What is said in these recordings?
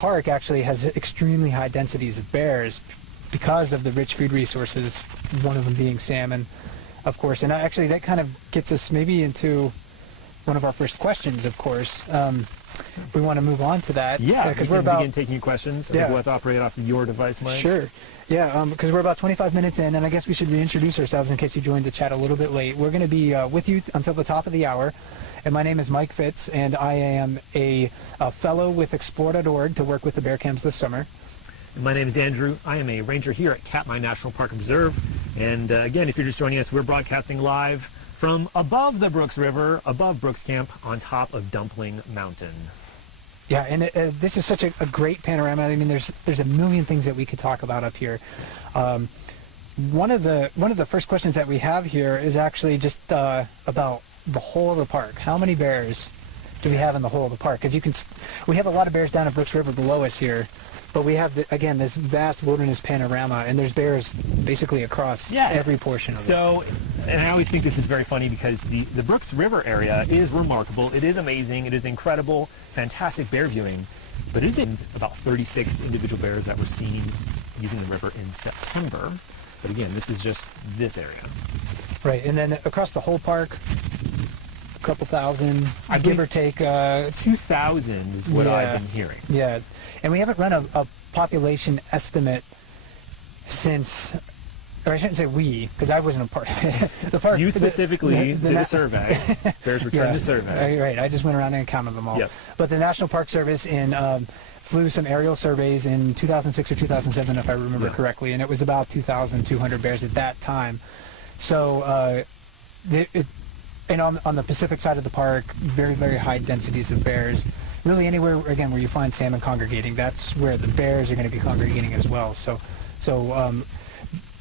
park actually has extremely high densities of bears because of the rich food resources, one of them being salmon, of course. And actually that kind of gets us maybe into one of our first questions, of course. We want to move on to that. Yeah, because we're about begin taking questions. Yeah. We'll have to operate off of your device, Mike. Sure. Yeah, because we're about 25 minutes in, and I guess we should reintroduce ourselves in case you joined the chat a little bit late. We're going to be with you until the top of the hour, and my name is Mike Fitz, and I am a fellow with Explore.org to work with the bear cams this summer. And my name is Andrew. I am a ranger here at Katmai National Park Reserve, and again, if you're just joining us, we're broadcasting live from above the Brooks River, above Brooks Camp, on top of Dumpling Mountain. Yeah, and this is such a great panorama. I mean, there's a million things that we could talk about up here. One of the first questions that we have here is actually just about the whole of the park. How many bears do we have in the whole of the park? Because we have a lot of bears down at Brooks River below us here, but we have again this vast wilderness panorama, and there's bears basically across every portion of it. So, and I always think this is very funny because the Brooks River area is remarkable. It is amazing. It is incredible, fantastic bear viewing. But it is about 36 individual bears that were seen using the river in September. But again, this is just this area. Right, and then across the whole park, a couple thousand, give or take. 2,000 is what I've been hearing. Yeah, and we haven't run a population estimate since, or I shouldn't say we, because I wasn't a part of it. The park. You specifically did a survey. Bears returned the survey. Right, I just went around and counted them all. Yep. But the National Park Service flew some aerial surveys in 2006 or 2007, if I remember correctly, and it was about 2,200 bears at that time. So, and on the Pacific side of the park, very, very high densities of bears. Really anywhere, again, where you find salmon congregating, that's where the bears are going to be congregating as well. So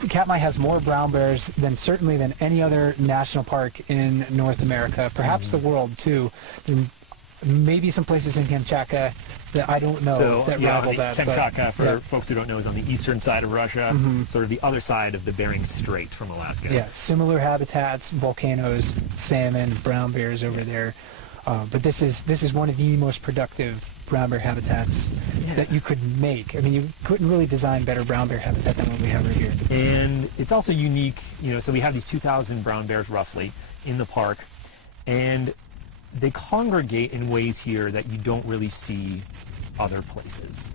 Katmai has more brown bears certainly than any other national park in North America, perhaps the world too. There may be some places in Kamchatka that I don't know that rival that. Kamchatka, for folks who don't know, is on the eastern side of Russia, sort of the other side of the Bering Strait from Alaska. Yeah, similar habitats, volcanoes, salmon, brown bears over there. But this is one of the most productive brown bear habitats that you could make. I mean, you couldn't really design better brown bear habitat than what we have right here. And it's also unique, so we have these 2,000 brown bears roughly in the park, and they congregate in ways here that you don't really see other places.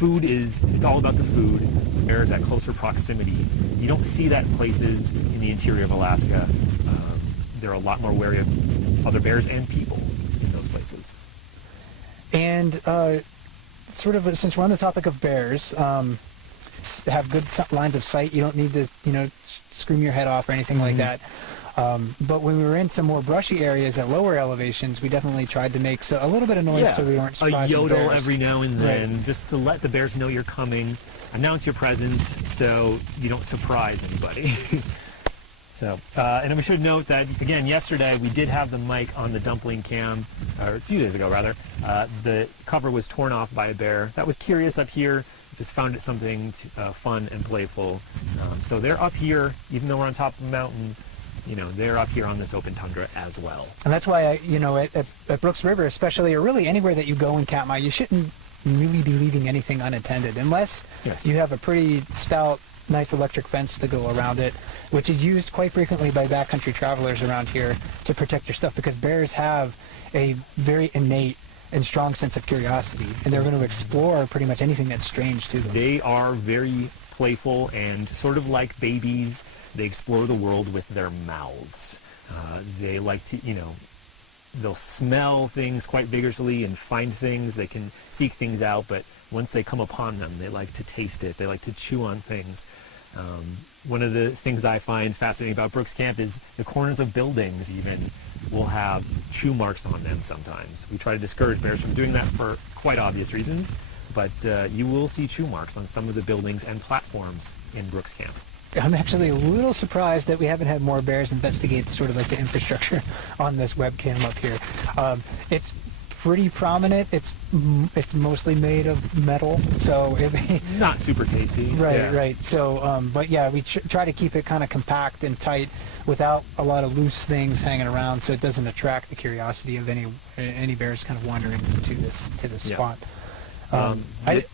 It's all about the food. Bears at closer proximity. You don't see that in places in the interior of Alaska. They're a lot more wary of other bears and people in those places. And sort of, since we're on the topic of bears, have good lines of sight. You don't need to, scream your head off or anything like that. But when we were in some more brushy areas at lower elevations, we definitely tried to make a little bit of noise so we weren't surprised. A yodel bears every now and then, just to let the bears know you're coming, announce your presence so you don't surprise anybody. So, and we should note that, again, yesterday we did have the mic on the dumpling cam, or a few days ago rather. The cover was torn off by a bear that was curious up here, just found it something fun and playful. So they're up here, even though we're on top of the mountain, they're up here on this open tundra as well. And that's why, at Brooks River especially, or really anywhere that you go in Katmai, you shouldn't really be leaving anything unattended, unless you have a pretty stout, nice electric fence to go around it, which is used quite frequently by backcountry travelers around here to protect your stuff, because bears have a very innate and strong sense of curiosity, and they're going to explore pretty much anything that's strange to them. They are very playful and sort of like babies. They explore the world with their mouths. They like to, they'll smell things quite vigorously and find things. They can seek things out, but once they come upon them, they like to taste it. They like to chew on things. One of the things I find fascinating about Brooks Camp is the corners of buildings even will have chew marks on them sometimes. We try to discourage bears from doing that for quite obvious reasons, but you will see chew marks on some of the buildings and platforms in Brooks Camp. I'm actually a little surprised that we haven't had more bears investigate sort of like the infrastructure on this webcam up here. It's pretty prominent. It's mostly made of metal, so Not super tasty. right, Yeah. right. So, but yeah, we try to keep it kind of compact and tight, without a lot of loose things hanging around, so it doesn't attract the curiosity of any bears kind of wandering to this Yeah. spot. The-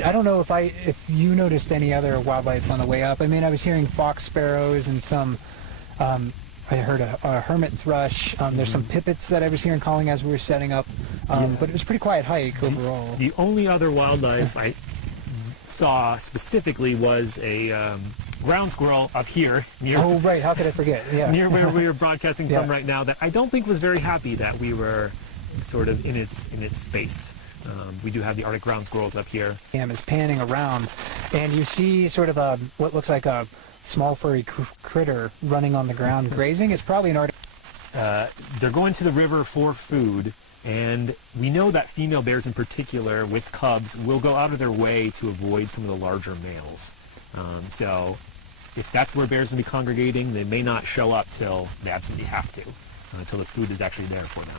I don't know if you noticed any other wildlife on the way up. I mean, I was hearing fox sparrows and some. I heard a hermit thrush. There's some pipits that I was hearing calling as we were setting up, but it was a pretty quiet hike overall. The only other wildlife I saw specifically was a ground squirrel up here near Oh right, how could I forget? Yeah. near where we are broadcasting Yeah. from right now, that I don't think was very happy that we were sort of in its space. We do have the Arctic ground squirrels up here. Cam is panning around, and you see sort of what looks like a small furry critter running on the ground grazing. It's probably an Arctic. They're going to the river for food, and we know that female bears in particular, with cubs, will go out of their way to avoid some of the larger males. So if that's where bears will be congregating, they may not show up till they absolutely have to, until the food is actually there for them.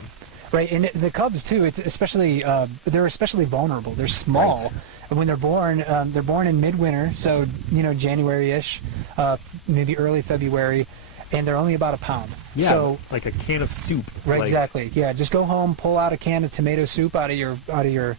Right, and the cubs too. It's especially they're especially vulnerable. They're small, Right. and when they're born in midwinter, so January-ish, maybe early February, and they're only about a pound. Yeah, So like a can of soup. right, like, exactly. Yeah, just go home, pull out a can of tomato soup out of your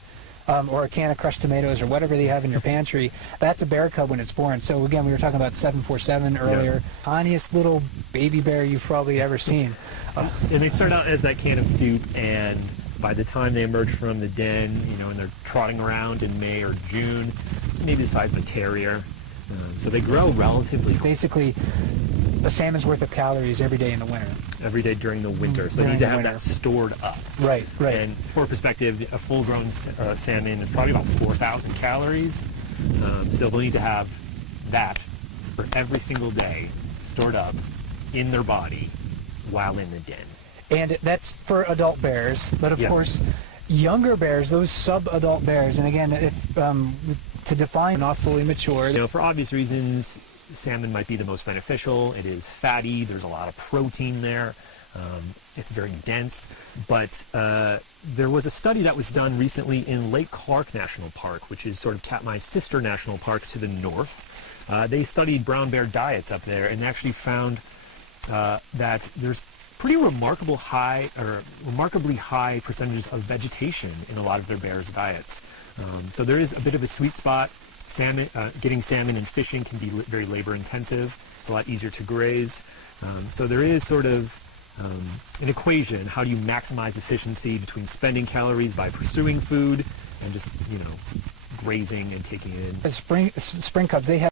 or a can of crushed tomatoes or whatever they have in your pantry. That's a bear cub when it's born. So again, we were talking about 747 earlier. Tiniest little baby bear you've probably ever seen. And they start out as that can of soup, and by the time they emerge from the den, and they're trotting around in May or June, maybe the size of a terrier. So they grow relatively Basically, a salmon's worth of calories every day in the winter. every day during the winter. So they During need to the have winter. that stored up. Right, right. And for perspective, a full-grown salmon is probably about 4,000 calories. So they'll need to have that for every single day stored up in their body while in the den. And that's for adult bears, but of Yes. course, younger bears, those sub-adult bears, and again, if to define, not fully mature. For obvious reasons, salmon might be the most beneficial. It is fatty. There's a lot of protein there. It's very dense. But there was a study that was done recently in Lake Clark National Park, which is sort of Katmai's sister national park to the north. They studied brown bear diets up there and actually found that there's pretty remarkably high percentages of vegetation in a lot of their bears' diets. So there is a bit of a sweet spot. Getting salmon and fishing can be very labor intensive. It's a lot easier to graze. So there is sort of an equation. How do you maximize efficiency between spending calories by pursuing food and just, grazing and taking in? As spring cubs, they have